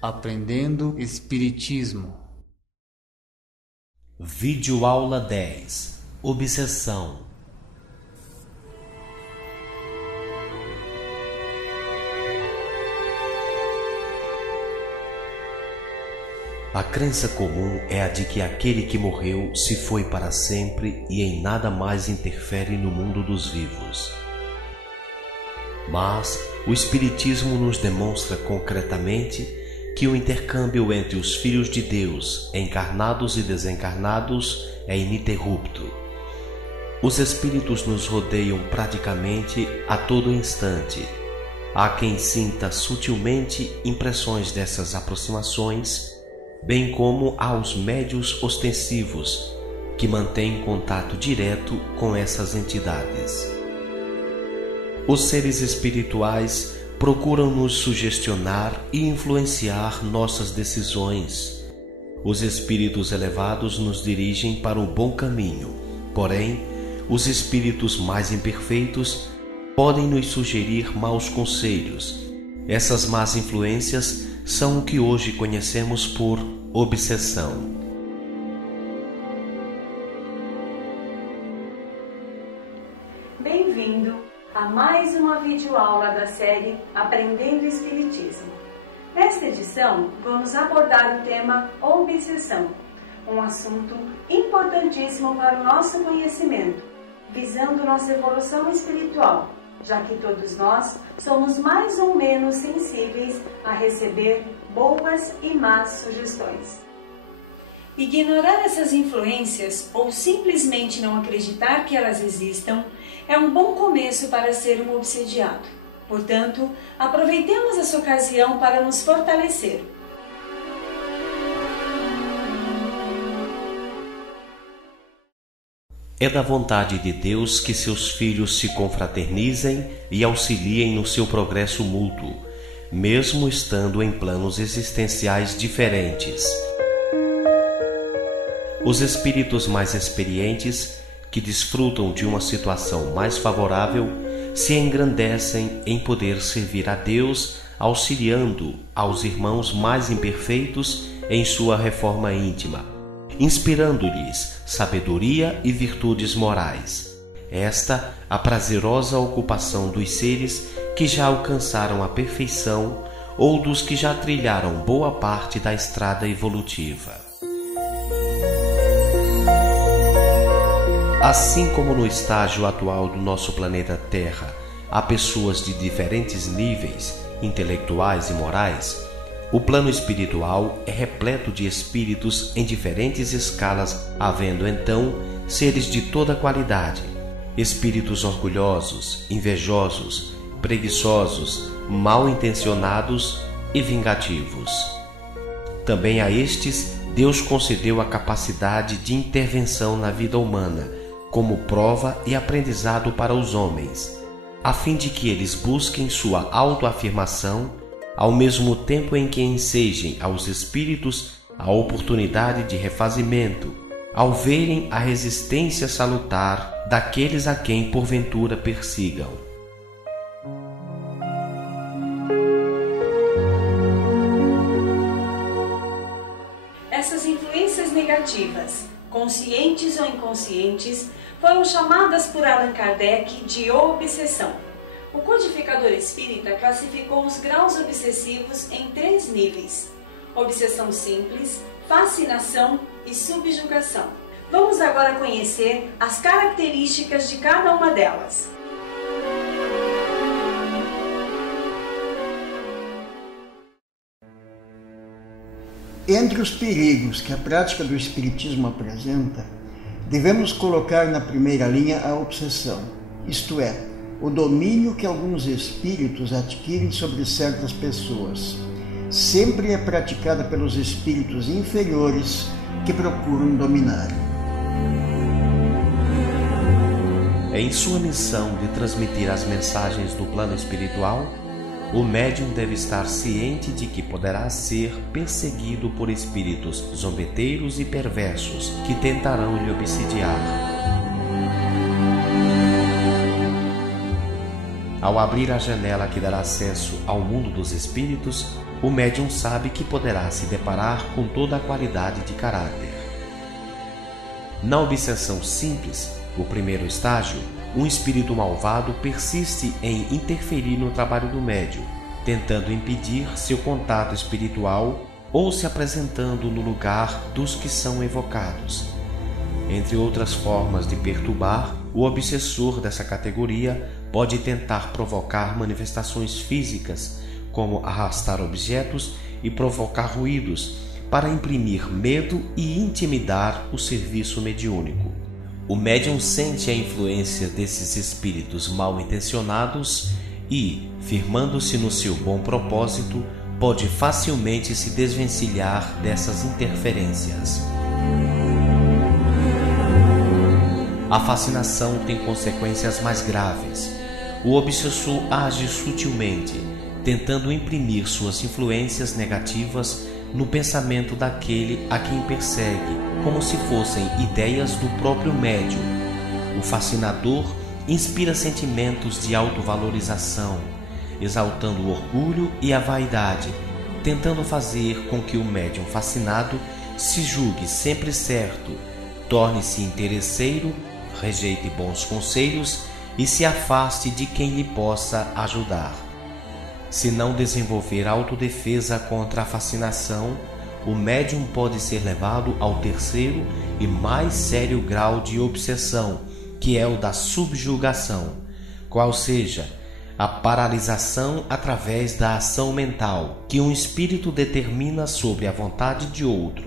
Aprendendo Espiritismo. Vídeo aula 10. Obsessão. A crença comum é a de que aquele que morreu se foi para sempre e em nada mais interfere no mundo dos vivos. Mas o Espiritismo nos demonstra concretamente que o intercâmbio entre os filhos de Deus, encarnados e desencarnados, é ininterrupto. Os espíritos nos rodeiam praticamente a todo instante. Há quem sinta sutilmente impressões dessas aproximações, bem como aos médiuns ostensivos, que mantêm contato direto com essas entidades. Os seres espirituais procuram nos sugestionar e influenciar nossas decisões. Os espíritos elevados nos dirigem para o bom caminho, porém, os espíritos mais imperfeitos podem nos sugerir maus conselhos. Essas más influências são o que hoje conhecemos por obsessão. Bem-vindo a mais uma videoaula da série Aprendendo Espiritismo. Nesta edição, vamos abordar o tema obsessão, um assunto importantíssimo para o nosso conhecimento, visando nossa evolução espiritual, já que todos nós somos mais ou menos sensíveis a receber boas e más sugestões. Ignorar essas influências ou simplesmente não acreditar que elas existam é um bom começo para ser um obsediado. Portanto, aproveitemos essa ocasião para nos fortalecer. É da vontade de Deus que seus filhos se confraternizem e auxiliem no seu progresso mútuo, mesmo estando em planos existenciais diferentes. Os espíritos mais experientes, que desfrutam de uma situação mais favorável, se engrandecem em poder servir a Deus, auxiliando aos irmãos mais imperfeitos em sua reforma íntima, inspirando-lhes sabedoria e virtudes morais. Esta a prazerosa ocupação dos seres que já alcançaram a perfeição ou dos que já trilharam boa parte da estrada evolutiva. Assim como no estágio atual do nosso planeta Terra há pessoas de diferentes níveis intelectuais e morais, o plano espiritual é repleto de espíritos em diferentes escalas, havendo então seres de toda qualidade, espíritos orgulhosos, invejosos, preguiçosos, mal intencionados e vingativos. Também a estes Deus concedeu a capacidade de intervenção na vida humana, como prova e aprendizado para os homens, a fim de que eles busquem sua autoafirmação, ao mesmo tempo em que ensejem aos espíritos a oportunidade de refazimento, ao verem a resistência salutar daqueles a quem porventura persigam. Essas influências negativas, conscientes ou inconscientes, foram chamadas por Allan Kardec de obsessão. O codificador espírita classificou os graus obsessivos em 3 níveis: obsessão simples, fascinação e subjugação. Vamos agora conhecer as características de cada uma delas. Entre os perigos que a prática do Espiritismo apresenta, devemos colocar na primeira linha a obsessão, isto é, o domínio que alguns espíritos adquirem sobre certas pessoas. Sempre é praticada pelos espíritos inferiores que procuram dominar. Em sua missão de transmitir as mensagens do plano espiritual, o médium deve estar ciente de que poderá ser perseguido por espíritos zombeteiros e perversos que tentarão lhe obsidiar. Ao abrir a janela que dará acesso ao mundo dos espíritos, o médium sabe que poderá se deparar com toda a qualidade de caráter. Na obsessão simples, o primeiro estágio, um espírito malvado persiste em interferir no trabalho do médium, tentando impedir seu contato espiritual ou se apresentando no lugar dos que são evocados. Entre outras formas de perturbar, o obsessor dessa categoria pode tentar provocar manifestações físicas, como arrastar objetos e provocar ruídos, para imprimir medo e intimidar o serviço mediúnico. O médium sente a influência desses espíritos mal intencionados e, firmando-se no seu bom propósito, pode facilmente se desvencilhar dessas interferências. A fascinação tem consequências mais graves. O obsessor age sutilmente, tentando imprimir suas influências negativas no pensamento daquele a quem persegue, como se fossem ideias do próprio médium. O fascinador inspira sentimentos de autovalorização, exaltando o orgulho e a vaidade, tentando fazer com que o médium fascinado se julgue sempre certo, torne-se interesseiro, rejeite bons conselhos e se afaste de quem lhe possa ajudar. Se não desenvolver autodefesa contra a fascinação, o médium pode ser levado ao terceiro e mais sério grau de obsessão, que é o da subjugação, qual seja, a paralisação através da ação mental que um espírito determina sobre a vontade de outro.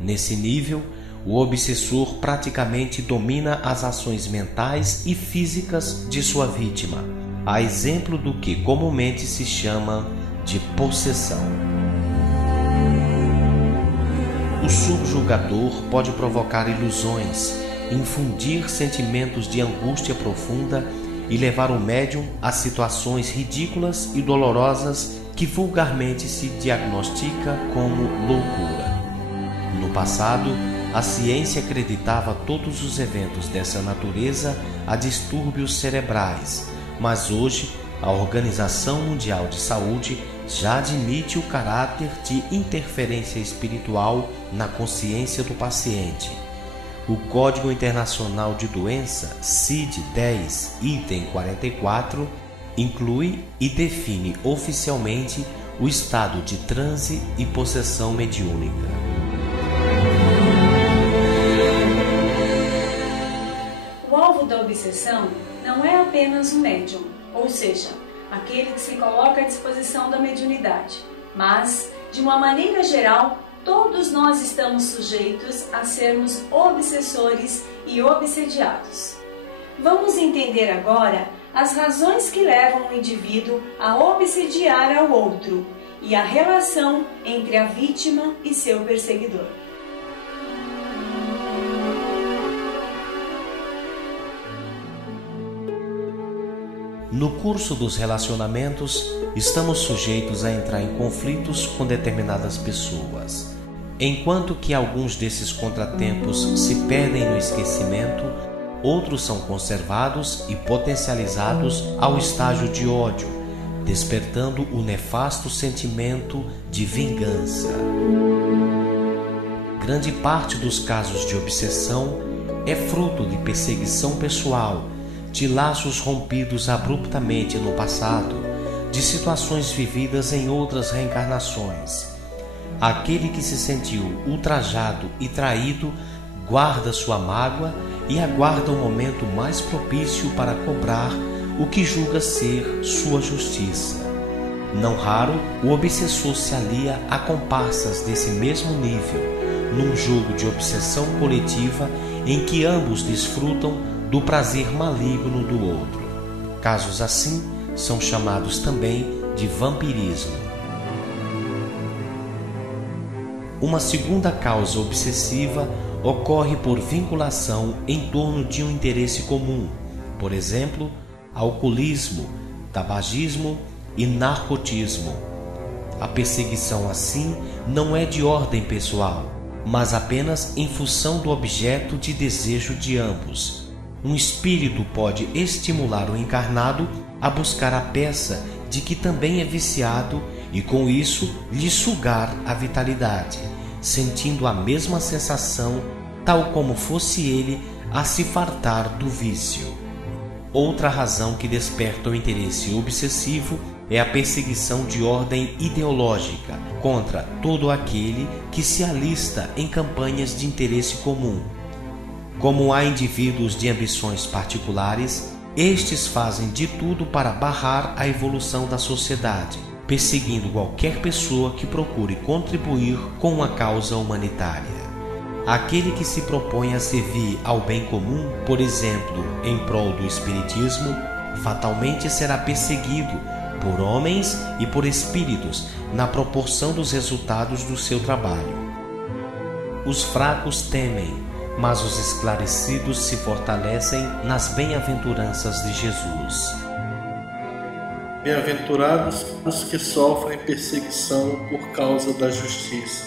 Nesse nível, o obsessor praticamente domina as ações mentais e físicas de sua vítima, a exemplo do que comumente se chama de possessão. O subjugador pode provocar ilusões, infundir sentimentos de angústia profunda e levar o médium a situações ridículas e dolorosas que vulgarmente se diagnostica como loucura. No passado, a ciência acreditava todos os eventos dessa natureza a distúrbios cerebrais, mas hoje a Organização Mundial de Saúde já admite o caráter de interferência espiritual na consciência do paciente. O Código Internacional de Doença, CID-10, item 44, inclui e define oficialmente o estado de transe e possessão mediúnica. O alvo da obsessão não é apenas o médium, ou seja, aquele que se coloca à disposição da mediunidade, mas, de uma maneira geral, todos nós estamos sujeitos a sermos obsessores e obsediados. Vamos entender agora as razões que levam o indivíduo a obsediar ao outro e a relação entre a vítima e seu perseguidor. No curso dos relacionamentos, estamos sujeitos a entrar em conflitos com determinadas pessoas. Enquanto que alguns desses contratempos se perdem no esquecimento, outros são conservados e potencializados ao estágio de ódio, despertando o nefasto sentimento de vingança. Grande parte dos casos de obsessão é fruto de perseguição pessoal, de laços rompidos abruptamente no passado, de situações vividas em outras reencarnações. Aquele que se sentiu ultrajado e traído guarda sua mágoa e aguarda o momento mais propício para cobrar o que julga ser sua justiça. Não raro, o obsessor se alia a comparsas desse mesmo nível, num jogo de obsessão coletiva em que ambos desfrutam do prazer maligno do outro. Casos assim são chamados também de vampirismo. Uma segunda causa obsessiva ocorre por vinculação em torno de um interesse comum, por exemplo, alcoolismo, tabagismo e narcotismo. A perseguição assim não é de ordem pessoal, mas apenas em função do objeto de desejo de ambos. Um espírito pode estimular o encarnado a buscar a peça de que também é viciado e com isso lhe sugar a vitalidade, sentindo a mesma sensação, tal como fosse ele a se fartar do vício. Outra razão que desperta o interesse obsessivo é a perseguição de ordem ideológica contra todo aquele que se alista em campanhas de interesse comum. Como há indivíduos de ambições particulares, estes fazem de tudo para barrar a evolução da sociedade, perseguindo qualquer pessoa que procure contribuir com uma causa humanitária. Aquele que se propõe a servir ao bem comum, por exemplo, em prol do espiritismo, fatalmente será perseguido por homens e por espíritos na proporção dos resultados do seu trabalho. Os fracos temem, mas os esclarecidos se fortalecem nas bem-aventuranças de Jesus. Bem-aventurados os que sofrem perseguição por causa da justiça,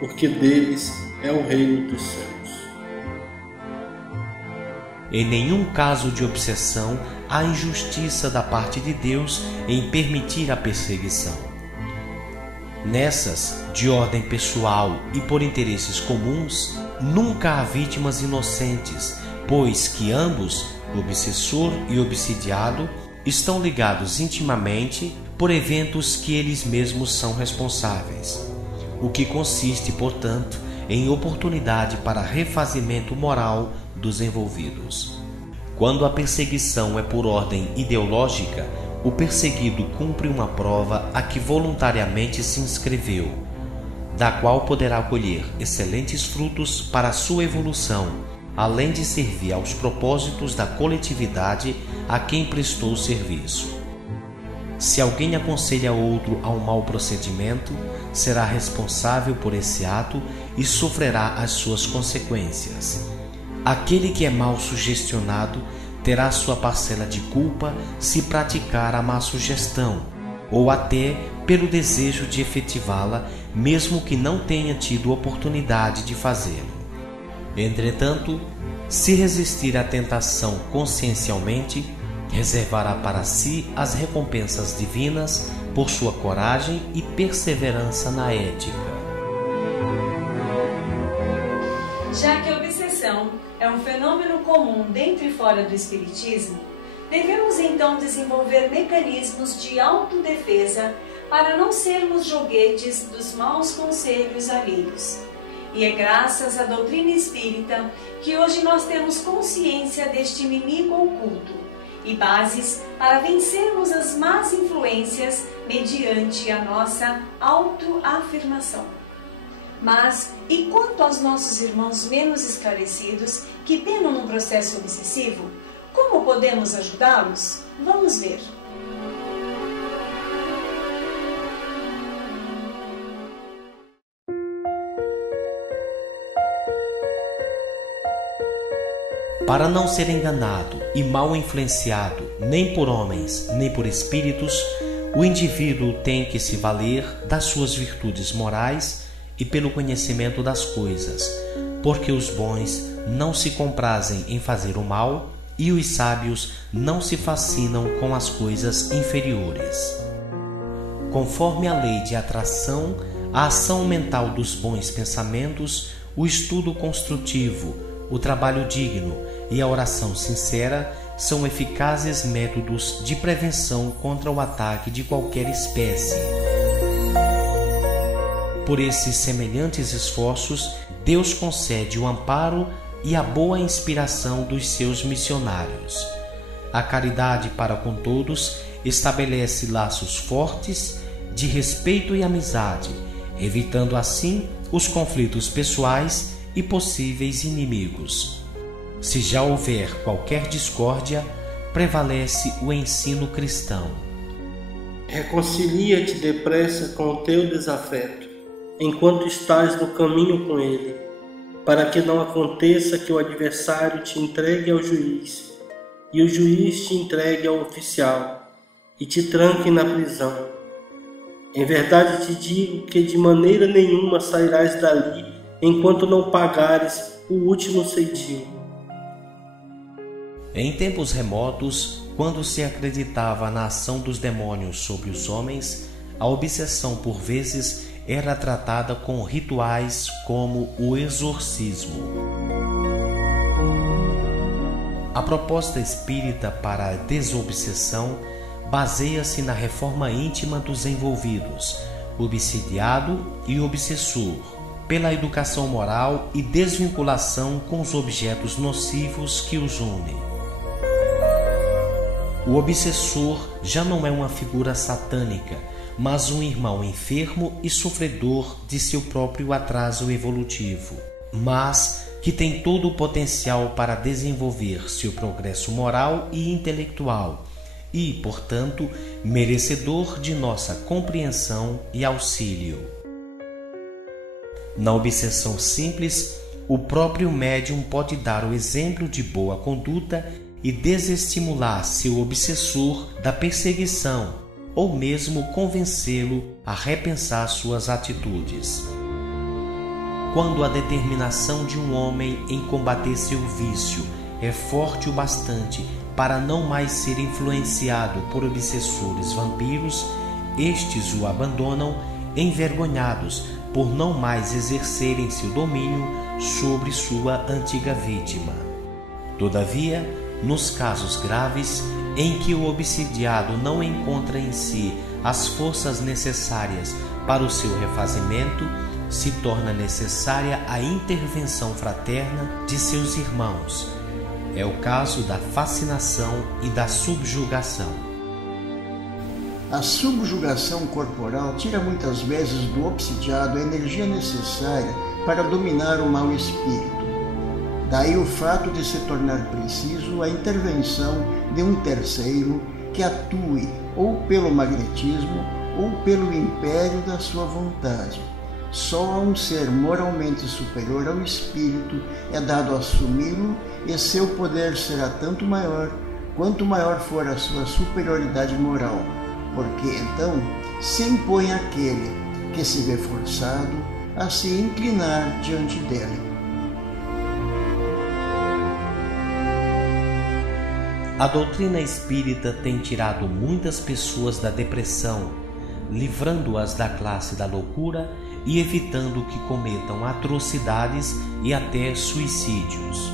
porque deles é o reino dos céus. Em nenhum caso de obsessão há injustiça da parte de Deus em permitir a perseguição. Nessas, de ordem pessoal e por interesses comuns, nunca há vítimas inocentes, pois que ambos, obsessor e obsidiado, estão ligados intimamente por eventos que eles mesmos são responsáveis, o que consiste, portanto, em oportunidade para refazimento moral dos envolvidos. Quando a perseguição é por ordem ideológica, o perseguido cumpre uma prova a que voluntariamente se inscreveu, da qual poderá colher excelentes frutos para a sua evolução, além de servir aos propósitos da coletividade a quem prestou o serviço. Se alguém aconselha outro a um mau procedimento, será responsável por esse ato e sofrerá as suas consequências. Aquele que é mal sugestionado terá sua parcela de culpa se praticar a má sugestão, ou até pelo desejo de efetivá-la, mesmo que não tenha tido oportunidade de fazê-lo. Entretanto, se resistir à tentação consciencialmente, reservará para si as recompensas divinas por sua coragem e perseverança na ética. Já que a obsessão é um fenômeno comum dentro e fora do espiritismo, devemos então desenvolver mecanismos de autodefesa para não sermos joguetes dos maus conselhos alheios. E é graças à doutrina espírita que hoje nós temos consciência deste inimigo oculto e bases para vencermos as más influências mediante a nossa autoafirmação. Mas, e quanto aos nossos irmãos menos esclarecidos que penam num processo obsessivo, como podemos ajudá-los? Vamos ver. Para não ser enganado e mal influenciado nem por homens nem por espíritos, o indivíduo tem que se valer das suas virtudes morais e pelo conhecimento das coisas, porque os bons não se comprazem em fazer o mal e os sábios não se fascinam com as coisas inferiores. Conforme a lei de atração, a ação mental dos bons pensamentos, o estudo construtivo, o trabalho digno e a oração sincera são eficazes métodos de prevenção contra o ataque de qualquer espécie. Por esses semelhantes esforços, Deus concede o amparo e a boa inspiração dos seus missionários. A caridade para com todos estabelece laços fortes de respeito e amizade, evitando assim os conflitos pessoais e possíveis inimigos. Se já houver qualquer discórdia, prevalece o ensino cristão. Reconcilia-te depressa com o teu desafeto, enquanto estás no caminho com ele, para que não aconteça que o adversário te entregue ao juiz, e o juiz te entregue ao oficial, e te tranque na prisão. Em verdade te digo que de maneira nenhuma sairás dali, enquanto não pagares o último ceitil. Em tempos remotos, quando se acreditava na ação dos demônios sobre os homens, a obsessão por vezes era tratada com rituais como o exorcismo. A proposta espírita para a desobsessão baseia-se na reforma íntima dos envolvidos, obsidiado e obsessor, pela educação moral e desvinculação com os objetos nocivos que os unem. O obsessor já não é uma figura satânica, mas um irmão enfermo e sofredor de seu próprio atraso evolutivo, mas que tem todo o potencial para desenvolver seu progresso moral e intelectual e, portanto, merecedor de nossa compreensão e auxílio. Na obsessão simples, o próprio médium pode dar o exemplo de boa conduta e desestimular seu obsessor da perseguição, ou mesmo convencê-lo a repensar suas atitudes. Quando a determinação de um homem em combater seu vício é forte o bastante para não mais ser influenciado por obsessores vampiros, estes o abandonam envergonhados por não mais exercerem seu domínio sobre sua antiga vítima. Todavia, nos casos graves em que o obsidiado não encontra em si as forças necessárias para o seu refazimento, se torna necessária a intervenção fraterna de seus irmãos. É o caso da fascinação e da subjugação. A subjugação corporal tira muitas vezes do obsidiado a energia necessária para dominar o mau espírito. Daí o fato de se tornar preciso a intervenção de um terceiro que atue ou pelo magnetismo ou pelo império da sua vontade. Só a um ser moralmente superior ao espírito é dado assumi-lo, e seu poder será tanto maior quanto maior for a sua superioridade moral, porque então se impõe aquele que se vê forçado a se inclinar diante dele. A doutrina espírita tem tirado muitas pessoas da depressão, livrando-as da classe da loucura e evitando que cometam atrocidades e até suicídios.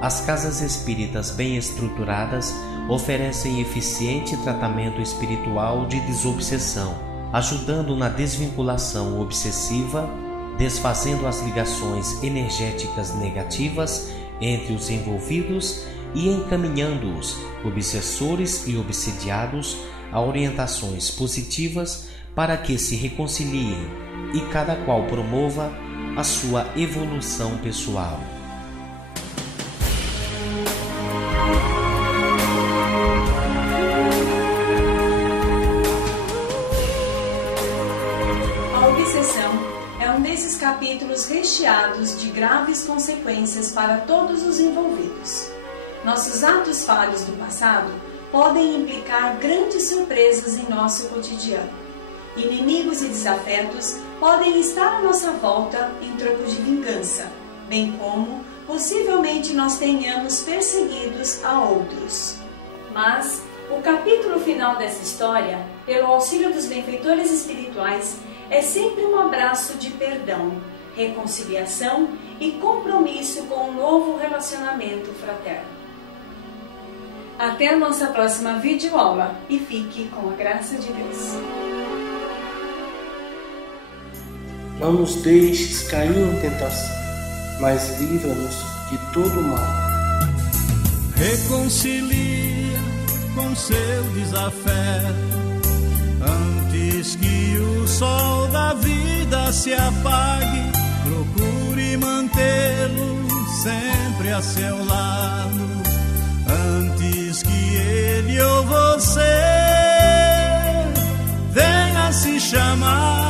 As casas espíritas bem estruturadas oferecem eficiente tratamento espiritual de desobsessão, ajudando na desvinculação obsessiva, desfazendo as ligações energéticas negativas entre os envolvidos e encaminhando-os, obsessores e obsidiados, a orientações positivas para que se reconciliem e cada qual promova a sua evolução pessoal. A obsessão é um desses capítulos recheados de graves consequências para todos os envolvidos. Nossos atos falhos do passado podem implicar grandes surpresas em nosso cotidiano. Inimigos e desafetos podem estar à nossa volta em troco de vingança, bem como, possivelmente, nós tenhamos perseguidos a outros. Mas o capítulo final dessa história, pelo auxílio dos benfeitores espirituais, é sempre um abraço de perdão, reconciliação e compromisso com um novo relacionamento fraterno. Até a nossa próxima videoaula e fique com a graça de Deus. Não nos deixes cair em tentação, mas livra-nos de todo mal. Reconcilia com seu desafeto, antes que o sol da vida se apague. Procure mantê-lo sempre a seu lado, antes que ele ou você venha se chamar